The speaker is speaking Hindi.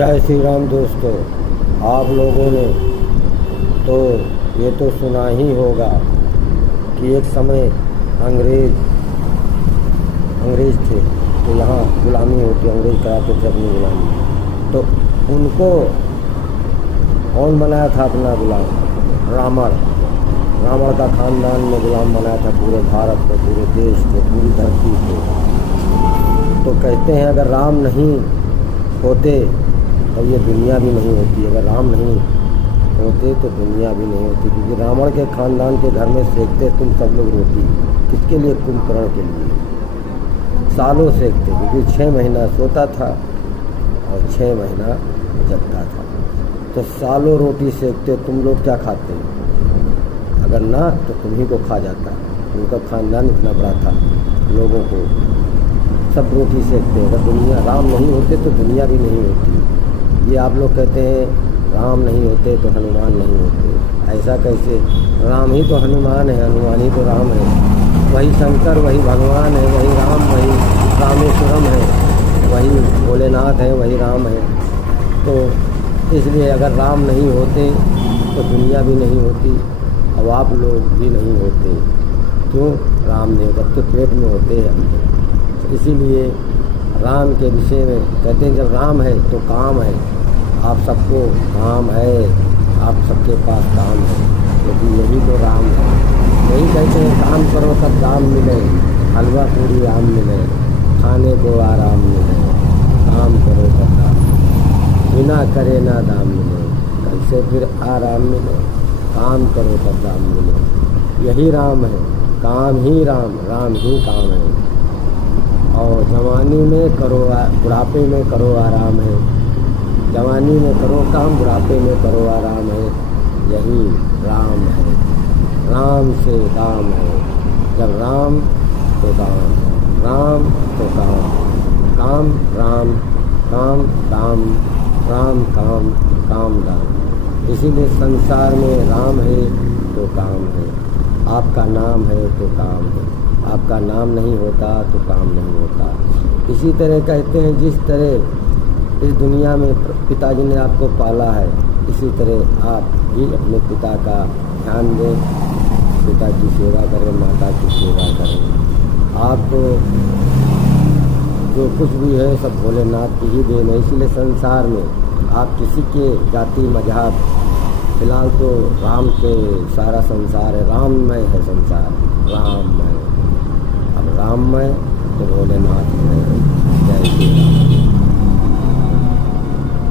जय श्री राम दोस्तों। आप लोगों ने तो ये तो सुना ही होगा कि एक समय अंग्रेज थे तो यहाँ गुलामी होती, अंग्रेज कराते थे अपनी गुलामी। तो उनको कौन बनाया था अपना गुलाम? रावण का खानदान में गुलाम बनाया था पूरे भारत को, पूरे देश को, पूरी धरती को। तो कहते हैं अगर राम नहीं होते तो ये दुनिया भी नहीं होती। अगर राम नहीं होते तो दुनिया भी नहीं होती, क्योंकि रावण के खानदान के घर में सेकते तुम सब लोग रोटी। किसके लिए? कुंभकर्ण के लिए। सालों सेकते, क्योंकि 6 महीना सोता था और 6 महीना जगता था। तो सालों रोटी सेकते, तुम लोग क्या खाते? अगर ना तो तुम्ही को खा जाता। उनका खानदान इतना बड़ा था, लोगों को सब रोटी सेकते। अगर दुनिया राम नहीं होते तो दुनिया भी नहीं होती। ये आप लोग कहते हैं राम नहीं होते तो हनुमान नहीं होते। ऐसा कैसे? राम ही तो हनुमान है, हनुमान ही तो राम है। वही शंकर, वही भगवान है, वही राम, वही रामेश्वरम है, वही भोलेनाथ है, वही राम है। तो इसलिए अगर राम नहीं होते तो दुनिया भी नहीं होती, अब आप लोग भी नहीं होते। क्यों? राम नहीं होता तो पेट में होते हैं। इसीलिए राम के विषय में कहते हैं जब राम है तो काम है। आप सबको काम है, आप सबके पास काम है, क्योंकि यही तो राम है। यही कहते हैं काम करो तब दाम मिले, हलवा पूरी आम मिले, खाने को आराम मिले। काम करो तब दाम, बिना करे ना दाम मिले, कैसे फिर आराम मिले? काम करो तब दाम मिले। यही राम है, काम ही राम, राम ही काम है। और जवानी में करो, बुढ़ापे में करो आराम है। जवानी में करो काम, बुढ़ापे में करो आराम है। यही राम है, राम से काम है। जब राम तो दाम, राम तो काम, काम राम, काम दाम, राम काम, काम दाम। इसीलिए संसार में राम है तो काम है, आपका नाम है तो काम है। आपका नाम नहीं होता तो काम नहीं होता। इसी तरह कहते हैं जिस तरह इस दुनिया में पिताजी ने आपको पाला है, इसी तरह आप भी अपने पिता का ध्यान दें, पिता की सेवा करें, माता की सेवा करें। आपको जो कुछ भी है सब भोलेनाथ की ही देन है। इसीलिए संसार में आप किसी के जाति मजहब, फिलहाल तो राम के सारा संसार है, राममय है संसार, राममय। अब राममय तो भोलेनाथ है। जय श्री राम।